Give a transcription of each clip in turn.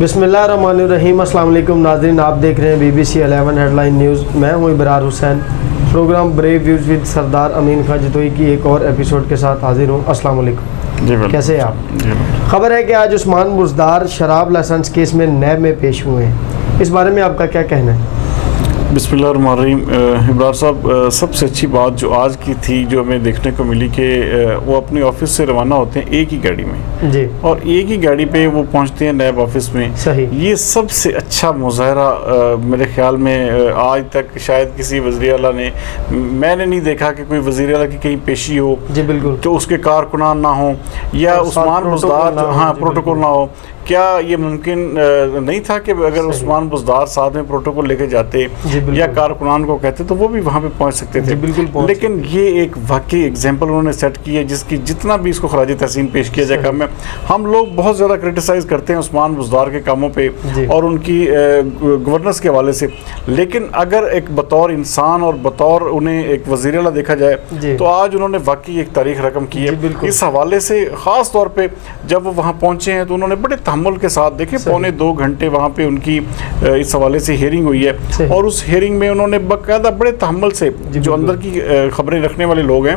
बिस्मिल्लाहिर्रहमानिर्रहीम। अस्सलाम वालेकुम नाज़रीन, आप देख रहे हैं BBC 11 हेडलाइन न्यूज़। मैं हूं Ibrar Hussain. Programme brave views with Sardar Amin Khan Jatoi की एक और एपिसोड के साथ हाजिर हूं। अस्सलाम वालेकुम जी, कैसे हैं आप? खबर है कि आज उस्मान बुज़दार शराब लाइसेंस केस में नैब में पेश हुए हैं। इस बारे में आपका क्या कहना है? बिस्मिल्लाहिर्रहमानिर्रहीम। इब्रार साहब, सबसे अच्छी बात जो आज की थी, जो हमें देखने को मिली कि वो अपने ऑफिस से रवाना होते हैं एक ही गाड़ी में जी, और एक ही गाड़ी पे वो पहुंचते हैं नैब ऑफिस में। सही, ये सबसे अच्छा मुजाहरा मेरे ख्याल में आज तक शायद किसी वज़ीर आला ने, मैंने नहीं देखा कि कोई वज़ीर आला की कहीं पेशी हो जी बिल्कुल, तो उसके कारकुनान ना हो या उस्मान बुज़दार प्रोटोकॉल ना हो। क्या ये मुमकिन नहीं था कि अगर उस्मान बुज़दार साथ में प्रोटोकॉल लेके जाते या कारकुनान को कहते तो वो भी वहाँ पे पहुँच सकते थे? लेकिन ये एक वाकई एग्जांपल उन्होंने सेट की है जिसकी जितना भी इसको खराज तहसीन पेश किया जाए कम है। हम लोग बहुत ज़्यादा क्रिटिसाइज़ करते हैं उस्मान बुज़दार के कामों पे और उनकी गवर्नेंस के हवाले से, लेकिन अगर एक बतौर इंसान और बतौर उन्हें एक वज़ीर आला देखा जाए तो आज उन्होंने वाकई एक तारीख रकम की है। इस हवाले से ख़ास तौर पर जब वो वहाँ पहुँचे हैं तो उन्होंने बड़े तहम्मुल के साथ, देखिए 1.25 घंटे वहाँ पे उनकी इस हवाले से हियरिंग हुई है और उस हियरिंग में उन्होंने बाकायदा बड़े तहम्मुल से जो अंदर की खबरें रखने वाले लोग हैं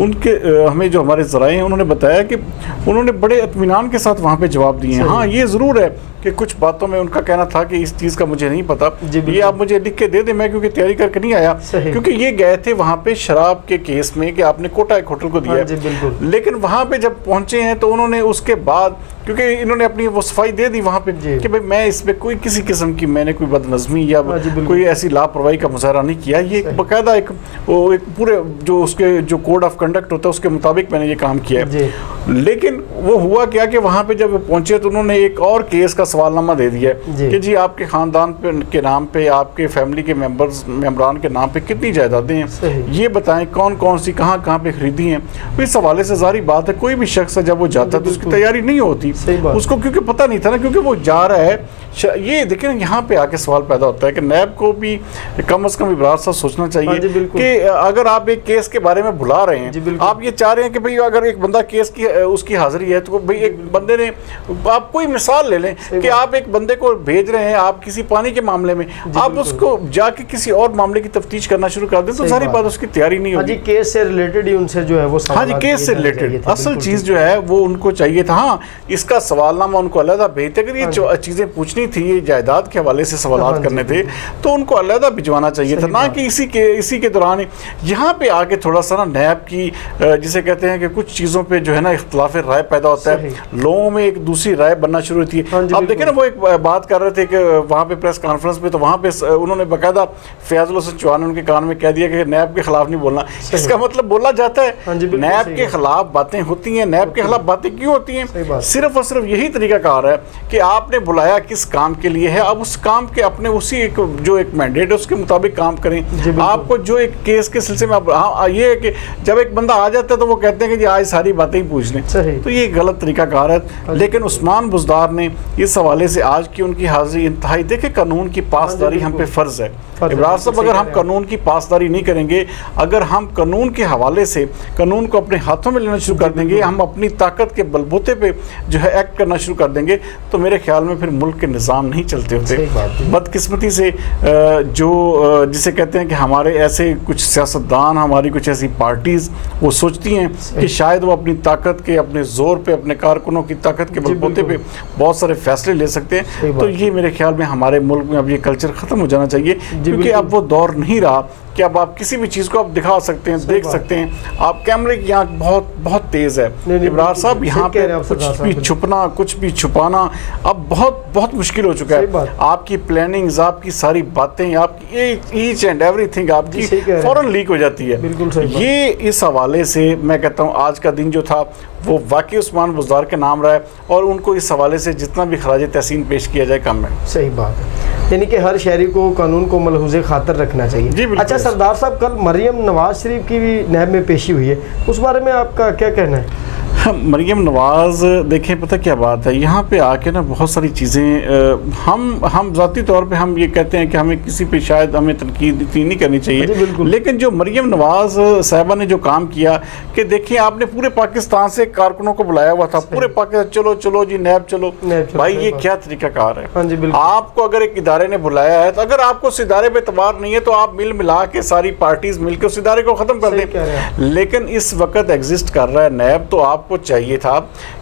उनके हमें जो हमारे ज़राए हैं उन्होंने बताया कि उन्होंने बड़े इत्मीनान के साथ वहाँ पे जवाब दिए हैं। हाँ, ये ज़रूर है कि कुछ बातों में उनका कहना था कि इस चीज़ का मुझे नहीं पता, ये आप मुझे लिख के दे दें, मैं क्योंकि तैयारी करके नहीं आया, क्योंकि ये गए थे वहाँ पे शराब के केस में कि आपने कोटा एक होटल को दिया है। लेकिन वहाँ पे जब पहुँचे हैं तो उन्होंने उसके बाद, क्योंकि इन्होंने अपनी वो सफाई दे दी वहाँ पे कि भाई मैं इसमें कोई किसी किस्म की मैंने कोई बदनज़मी या कोई ऐसी लापरवाही का मुजाहरा नहीं किया, ये बाकायदा एक पूरे जो उसके जो कोड ऑफ कंडक्ट होता है उसके मुताबिक मैंने ये काम किया है। लेकिन वो हुआ क्या कि वहाँ पे जब पहुँचे तो उन्होंने एक और केस का सवालनामा दे दिया कि जी आपके ख़ानदान के नाम पे, आपके फैमिली के मेम्बरान के नाम पे कितनी जायदादें हैं, ये बताएं कौन कौन सी कहाँ कहाँ पे खरीदी हैं। तो इस हवाले से जारी बात है कोई भी शख्स जब वो जाता है तो उसकी तैयारी नहीं होती उसको, क्योंकि पता नहीं था ना, क्योंकि वो जा रहा है। ये देखिए यहाँ पे आके सवाल पैदा होता है कि नैब को भी कम से कम इब्रार साहब सोचना चाहिए कि अगर आप एक केस के बारे में भुला रहे हैं, आप ये चाह रहे हैं कि भाई अगर एक बंदा केस की उसकी हाजिरी है तो भाई एक बंदे ने, आप कोई मिसाल ले लें कि आप एक बंदे को भेज रहे हैं आप किसी पानी के मामले में, आप उसको जाके किसी और मामले की तफ्तीश करना शुरू कर दें तो सारी बात उसकी तैयारी नहीं होगी। केस से रिलेटेड ही उनसे जो है वो, हाँ जी, केस से रिलेटेड असल चीज़ जो है वो उनको चाहिए था। हाँ, इसका सवालनामा उनको अलहदा भेजते, अगर ये चीज़ें पूछनी थी, ये जायदाद के हवाले से सवाल करने थे तो उनको अलहदा भिजवाना चाहिए था, ना कि इसी के दौरान यहाँ पे आके थोड़ा सा ना नैब की जिसे कहते हैं कि कुछ चीज़ों पे जो है ना इख्तलाफ राय पैदा होता है, लोगों में एक दूसरी राय बनना शुरू होती है। अब देखें ना, वो एक बात कर रहे थे कि वहाँ पे प्रेस कॉन्फ्रेंस में, तो वहाँ पे उन्होंने बाकायदा फयाजुल हसन चौहान ने उनके कान में कह दिया कि नैब के खिलाफ नहीं बोलना। इसका मतलब बोला जाता है नैब के खिलाफ बातें होती हैं, नैब के खिलाफ बातें क्यों होती हैं? सिर्फ और सिर्फ यही तरीका कार है कि आपने बुलाया किस काम के लिए है, अब उस काम के अपने उसी एक जो एक मैंडेट है उसके मुताबिक काम करें। आपको जो एक केस के सिलसिले में हाँ, ये है कि जब एक बंदा आ जाता है तो वो कहते हैं कि जी आज सारी बातें ही पूछ लें, तो ये गलत तरीका कार है। लेकिन उस्मान बुज़दार ने इस हवाले से आज की उनकी हाजिरी इंतहाई, देखे कानून की पासदारी हम पे फ़र्ज़ है इब्रार साहब। अगर हम कानून की पासदारी नहीं करेंगे, अगर हम कानून के हवाले से कानून को अपने हाथों में लेना शुरू कर देंगे, हम अपनी ताकत के बलबूते पे जो है एक्ट करना शुरू कर देंगे, तो मेरे ख्याल में फिर मुल्क के निज़ाम नहीं चलते होते। बदकिस्मती से जो जिसे कहते हैं कि हमारे ऐसे कुछ सियासतदान, हमारी कुछ ऐसी पार्टीज़ वो सोचती हैं कि शायद वो अपनी ताकत के, अपने ज़ोर पे, अपने कारकुनों की ताकत के बलबूते पे बहुत सारे फैसले ले सकते हैं। तो ये मेरे ख्याल में हमारे मुल्क में अब ये कल्चर ख़त्म हो जाना चाहिए, क्योंकि अब वो दौर नहीं रहा कि अब आप किसी भी चीज़ को आप दिखा सकते हैं, देख सकते हैं। आप कैमरे की आँख बहुत बहुत तेज़ है इब्रार साहब, यहाँ पे कुछ भी छुपना, कुछ भी छुपाना अब बहुत बहुत मुश्किल हो चुका है। आपकी प्लानिंग्स, आपकी सारी बातें, आपकी ईच एंड एवरीथिंग आपकी फ़ौरन लीक हो जाती है। ये इस हवाले से मैं कहता हूँ आज का दिन जो था वो वाकई उस्मान बुज़दार के नाम रहा है और उनको इस हवाले से जितना भी खराज तहसीन पेश किया जाए कम है। सही बात है, यानी कि हर शहरी को कानून को मलहूज़े खातर रखना चाहिए। अच्छा सरदार साहब, कल मरियम नवाज शरीफ की भी नैब में पेशी हुई है, उस बारे में आपका क्या कहना है? मरियम नवाज़ देखें, पता क्या बात है, यहाँ पे आके ना बहुत सारी चीज़ें हम ज़ाती तौर पे हम ये कहते हैं कि हमें किसी पे शायद हमें तनकीद नहीं करनी चाहिए, लेकिन जो मरियम नवाज़ साहिबा ने जो काम किया कि देखिए आपने पूरे पाकिस्तान से कारकुनों को बुलाया हुआ था, पूरे पाकिस्तान चलो चलो जी नैब चलो, भाई ये क्या तरीकाकार है। आपको अगर एक इदारे ने बुलाया है तो अगर आपको उस इदारे पे एतबार नहीं है तो आप मिल मिला के सारी पार्टीज मिलकर उस इदारे को ख़त्म कर दें। लेकिन इस वक्त एग्जिस्ट कर रहा है नैब, तो आपको चाहिए था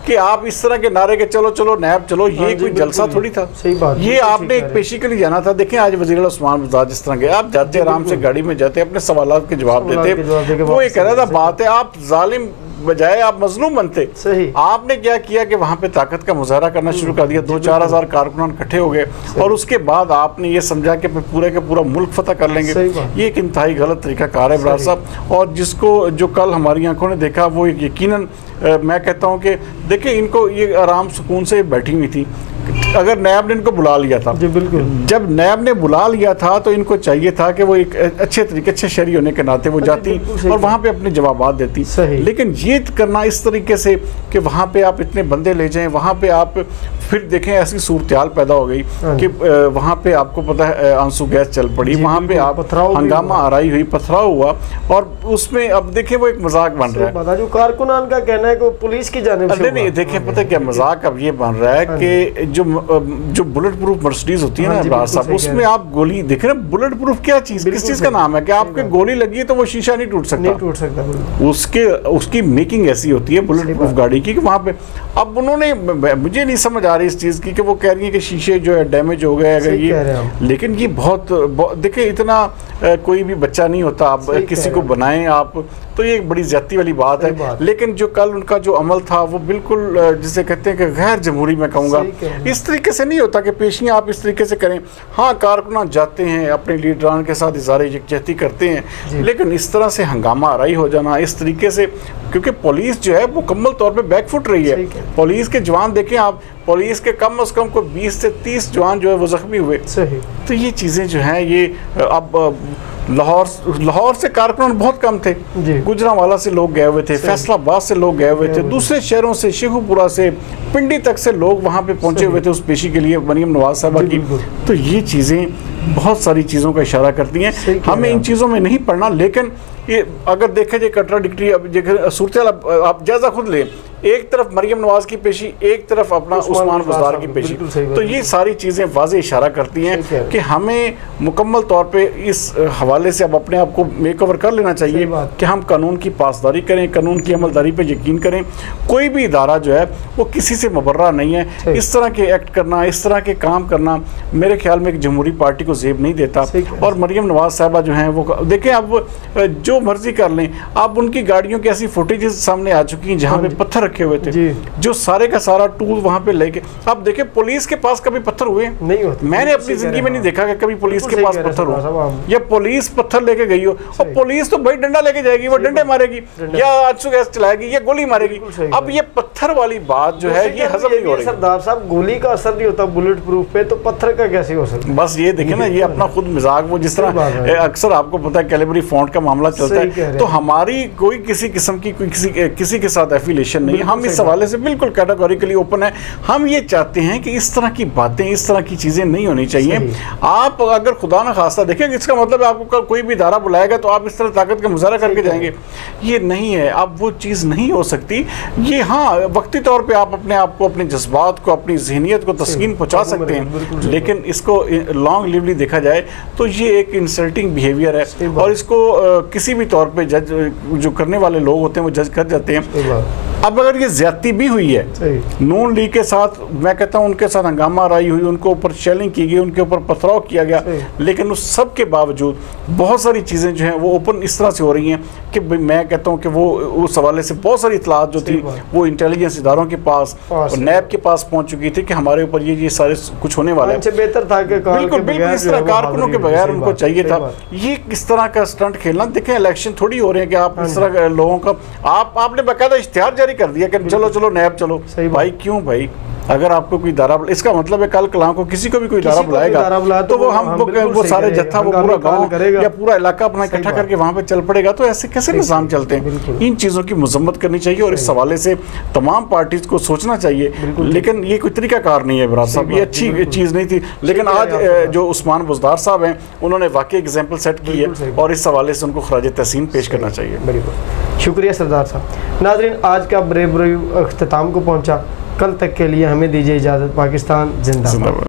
कि आप इस तरह के नारे के चलो चलो नैब चलो, ये कोई जलसा थोड़ी था। सही बात, ये आपने एक पेशी के लिए जाना था। देखें आज वज़ीर उस्मान बुज़दार जिस तरह के आप जाते आराम से गाड़ी में जाते अपने सवालों के जवाब देते, वो ये कह रहा था बात है आप जालिम बजाय आप मजलूम बनते। सही। आपने क्या किया कि वहां पे ताकत का मुजाहरा करना शुरू कर दिया, 2-4 हज़ार कारकुनान इकट्ठे हो गए और उसके बाद आपने ये समझा कि पूरे के पूरा मुल्क फतह कर लेंगे। ये एक इंतहाई गलत तरीका कार है बरार साहब। और जिसको जो कल हमारी आंखों ने देखा वो यकीनन मैं कहता हूँ कि देखिए इनको ये आराम सुकून से बैठी हुई थी। अगर नैब ने इनको बुला लिया था, जी बिल्कुल, जब नैब ने बुला लिया था तो इनको चाहिए था कि वो एक अच्छे तरीके अच्छे शहरी होने के नाते वो जाती और वहाँ पे अपने जवाबात देती। लेकिन ये करना इस तरीके से कि वहाँ पे आप इतने बंदे ले जाएं, वहाँ पे आप फिर देखें ऐसी सूरत पैदा हो गई कि वहाँ पे आपको पता है आंसू गैस चल पड़ी, वहाँ पे आप हंगामा आराई हुई, पथराव हुआ और उसमें अब देखें वो एक मजाक बन रहा है। जो कारकुनान का कहना है कि पुलिस की जानिब से नहीं देखें पता क्या मजाक अब ये बन रहा है कि जो बुलेट प्रूफ मर्सिडीज होती है ना इमरान साहब, उसमें आप गोली देख रहे हैं, बुलेट प्रूफ क्या चीज किस चीज का नाम है कि आपके गोली लगी है तो वो शीशा नहीं टूट सकता। उसकी मेकिंग ऐसी होती है बुलेट प्रूफ गाड़ी की कि वहाँ पे अब उन्होंने मुझे नहीं समझ आ रही इस चीज़ की कि वो कह रही है कि शीशे जो है डैमेज हो गए अगर ये, लेकिन ये बहुत देखिए इतना कोई भी बच्चा नहीं होता, आप किसी को बनाएं आप तो ये एक बड़ी ज्यादती वाली बात है। लेकिन जो कल उनका जो अमल था वो बिल्कुल जिसे कहते हैं कि गैर जमहूरी मैं कहूँगा, इस तरीके से नहीं होता कि पेशियाँ आप इस तरीके से करें। हाँ कारकुनान जाते हैं अपने लीडरान के साथ इज़हार यकजहती करते हैं, लेकिन इस तरह से हंगामा आराई हो जाना इस तरीके से, क्योंकि पुलिस जो है मुकम्मल तौर पर बैकफुट रही है। पुलिस के जवान देखें आप, पुलिस के कम से कम को 20 से 30 जवान जो है वो जख्मी हुए। तो ये चीज़ें जो हैं ये अब लाहौर से कारकुनान बहुत कम थे, गुजरांवाला से लोग गए हुए थे, फैसलाबाद से लोग गए हुए थे, दूसरे शहरों से शेखुपुरा से पिंडी तक से लोग वहाँ पे पहुँचे हुए थे उस पेशी के लिए मरियम नवाज साहबा की। तो ये चीज़ें बहुत सारी चीज़ों का इशारा करती हैं, हमें इन चीज़ों में नहीं पढ़ना। लेकिन ये अगर देखें जो कट्राडिक्टरी अब सूरत आप जायजा खुद लें, एक तरफ मरियम नवाज की पेशी, एक तरफ अपना उस्मान बुज़दार की पेशी, तो ये सारी चीज़ें वाज़े इशारा करती हैं कि हमें मुकम्मल तौर पे इस हवाले से अब अपने आप को मेकओवर कर लेना चाहिए कि हम कानून की पासदारी करें, कानून की अमलदारी पे यकीन करें। कोई भी इदारा जो है वो किसी से मुबर्रा नहीं है। इस तरह के एक्ट करना, इस तरह के काम करना मेरे ख्याल में एक जमहूरी पार्टी को जेब नहीं देता। और मरियम नवाज साहबा जो हैं वो देखें अब जो मर्जी कर लें, अब उनकी गाड़ियों की ऐसी फुटेजेस सामने आ चुकी हैं जहाँ पे पत्थर रखे हुए थे, जो सारे का सारा टूल वहाँ पे लेके। अब देखें पुलिस के पास कभी पत्थर हुए नहीं होते, मैंने अपनी जिंदगी में नहीं देखा कि कभी पुलिस के पास पत्थर हो या पुलिस पत्थर लेके गई हो। और पुलिस तो भाई डंडा लेके जाएगी, वो डंडे मारेगी या आंसू गैस चलाएगी या गोली मारेगी। अब ये पत्थर वाली बात जो है ये हजम नहीं हो रही। सरदार साहब गोली का असर नहीं होता बुलेट प्रूफ पे, तो पत्थर का कैसे हो सकता? बस ये देखे ना, ये अपना खुद मिजाज, वो जिस तरह अक्सर आपको पता है कैलिबरी फॉन्ट का मामला चलता है, तो हमारी कोई किसी किस्म की कोई किसी के साथ एफिलिएशन नहीं है। हम इस हवाले से बिल्कुल कैटेगोरिकली ओपन है। हम ये चाहते हैं कि इस तरह की बातें, इस तरह की चीजें नहीं होनी चाहिए। आप अगर खुदा न खास्ता देखें, इसका मतलब आपको कोई भी इदारा बुलाएगा तो आप इस तरह ताकत का मुजाहरा करके जाएंगे, ये नहीं है। अब वो चीज़ नहीं हो सकती। ये हाँ वक्ती तौर पे आप अपने आप को, अपने जज्बात को, अपनी जहनीत को तस्कीन पहुँचा सकते हैं, लेकिन इसको लॉन्ग लिवली देखा जाए तो ये एक इंसल्टिंग बिहेवियर है और इसको किसी भी तौर पे जज जो करने वाले लोग होते हैं वो जज कर जाते हैं। अब अगर ये ज्यादती भी हुई है नून लीग के साथ, मैं कहता हूँ उनके साथ हंगामा आराई हुई, उनको ऊपर शेलिंग की गई, उनके ऊपर पथराव किया गया, लेकिन उस सब के बावजूद बहुत सारी चीज़ें जो हैं वो ओपन इस तरह से हो रही हैं कि मैं कहता हूँ कि वो उस हवाले से बहुत सारी इतलात जो थी वो इंटेलिजेंस इदारों के पास और नैब के पास पहुँच चुकी थी कि हमारे ऊपर ये सारे कुछ होने वाला है। बेहतर था कि बिल्कुल बिल्कुल इस तरह कारकुनों के बगैर उनको चाहिए था। ये किस तरह का स्टंट खेलना, देखें इलेक्शन थोड़ी हो रहे हैं कि आप इस तरह लोगों का आपने बाकायदा इश्तिहार जारी कर दिया कि चलो चलो नैब चलो। भाई क्यों भाई, अगर आपको कोई इदारा, इसका मतलब है कल कलाम को किसी को भी कोई इदारा बुलाएगा तो वो हम वो सारे जत्था, वो पूरा गाँव या पूरा इलाका अपना इकट्ठा करके वहाँ पे चल पड़ेगा। तो ऐसे कैसे निज़ाम चलते हैं? इन चीज़ों की मजम्मत करनी चाहिए और इस हवाले से तमाम पार्टीज को सोचना चाहिए। लेकिन ये कोई तरीकाकार नहीं है बरार साहब, ये अच्छी चीज़ नहीं थी। लेकिन आज जो उस्मान बुज़दार साहब हैं उन्होंने वाकई एग्जाम्पल सेट की है और इस हवाले से उनको खराज तहसीन पेश करना चाहिए। बिल्कुल शुक्रिया सरदार साहब। नाज़रीन, आज का ब्रेव रिव्यू अख्ताम को पहुँचा। कल तक के लिए हमें दीजिए इजाज़त। पाकिस्तान जिंदाबाद।